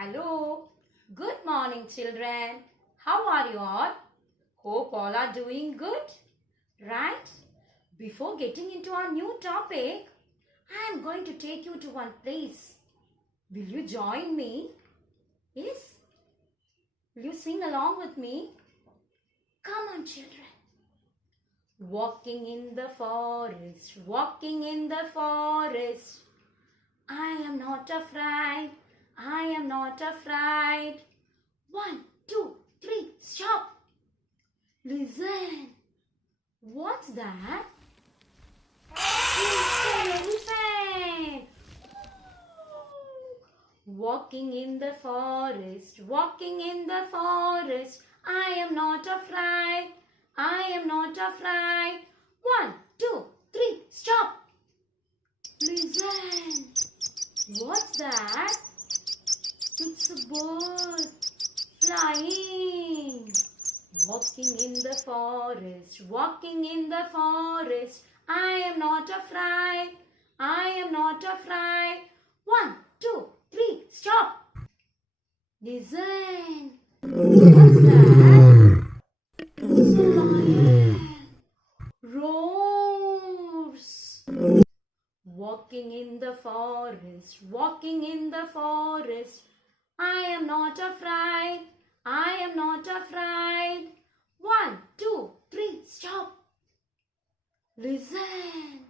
Hello. Good morning, children. How are you all? Hope all are doing good, right? Before getting into our new topic, I am going to take you to one place. Will you join me? Yes? Will you sing along with me? Come on, children. Walking in the forest, walking in the forest. I am not afraid, I am not afraid. 1, 2, 3, stop. Listen. What's that? It's an elephant. Walking in the forest, walking in the forest. I am not afraid, I am not afraid. 1, 2, 3, stop. Listen. What's that? It's a bird flying. Walking in the forest, walking in the forest. I am not afraid, I am not afraid. 1, 2, 3, stop. Listen. What's that? It's a lion. Roars. Walking in the forest, walking in the forest. I am not afraid, I am not afraid. 1, 2, 3, stop. Listen.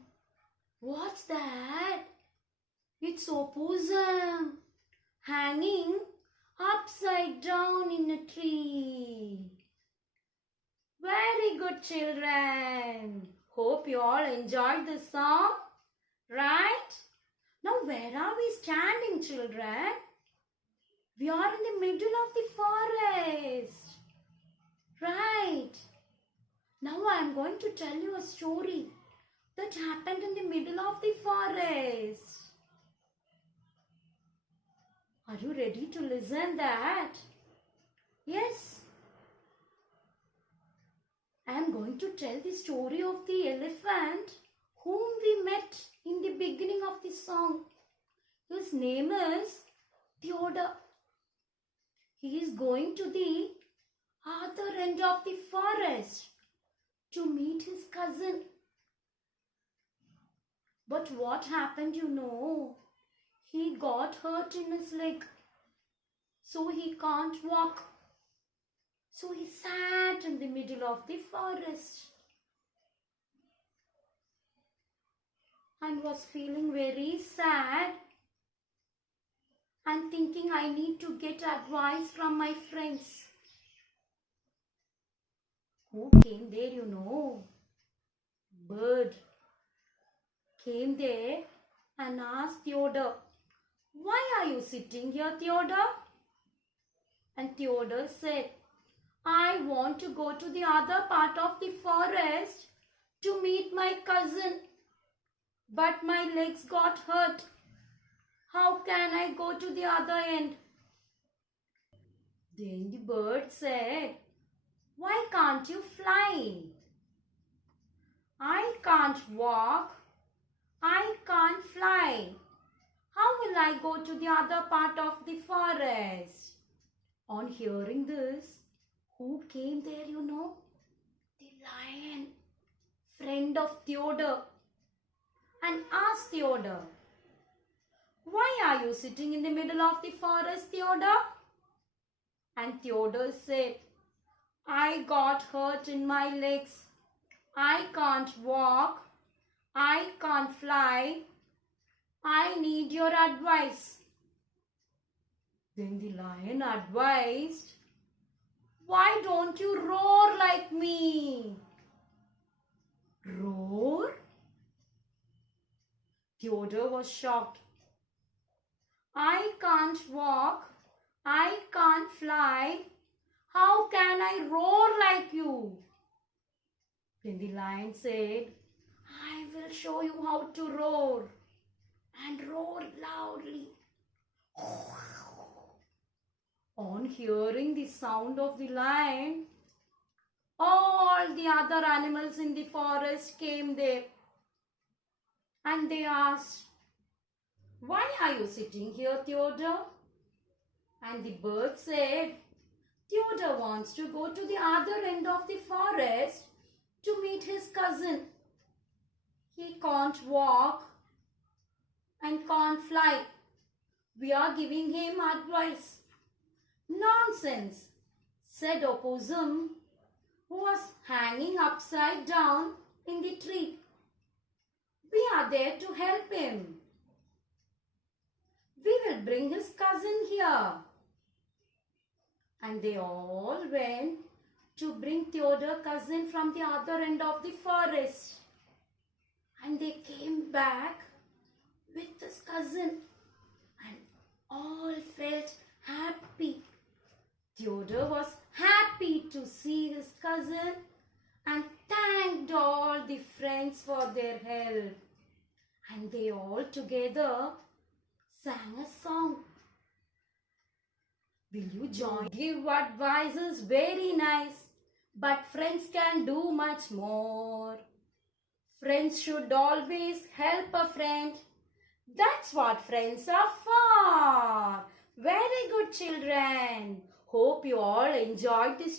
What's that? It's opossum hanging upside down in a tree. Very good, children. Hope you all enjoyed this song, right? Now, where are we standing, children? We are in the middle of the forest. Right. Now I am going to tell you a story that happened in the middle of the forest. Are you ready to listen that? Yes. I am going to tell the story of the elephant whom we met in the beginning of the song. His name is Theodore. He is going to the other end of the forest to meet his cousin. But what happened, he got hurt in his leg, so he can't walk. So he sat in the middle of the forest and was feeling very sad and thinking, I need to get advice from my friends. Who came there, Bird came there and asked Theodore, why are you sitting here, Theodore? And Theodore said, I want to go to the other part of the forest to meet my cousin, but my legs got hurt. How can I go to the other end? Then the bird said, why can't you fly? I can't walk. I can't fly. How will I go to the other part of the forest? On hearing this, who came there, The lion, friend of Theodore, and asked Theodore, why are you sitting in the middle of the forest, Theodore? And Theodore said, I got hurt in my legs. I can't walk. I can't fly. I need your advice. Then the lion advised, why don't you roar like me? Roar? Theodore was shocked. I can't walk. I can't fly. How can I roar like you? Then the lion said, I will show you how to roar. And roar loudly. On hearing the sound of the lion, all the other animals in the forest came there. And they asked, why are you sitting here, Theodore? And the bird said, Theodore wants to go to the other end of the forest to meet his cousin. He can't walk and can't fly. We are giving him advice. Nonsense, said Opossum, who was hanging upside down in the tree. We are there to help him. We will bring his cousin here. And they all went to bring Theodore's cousin from the other end of the forest. And they came back with this cousin and all felt happy. Theodore was happy to see his cousin and thanked all the friends for their help. And they all together sang a song. Will you join? Give advice is very nice, but friends can do much more. Friends should always help a friend. That's what friends are for. Very good, children. Hope you all enjoyed this story.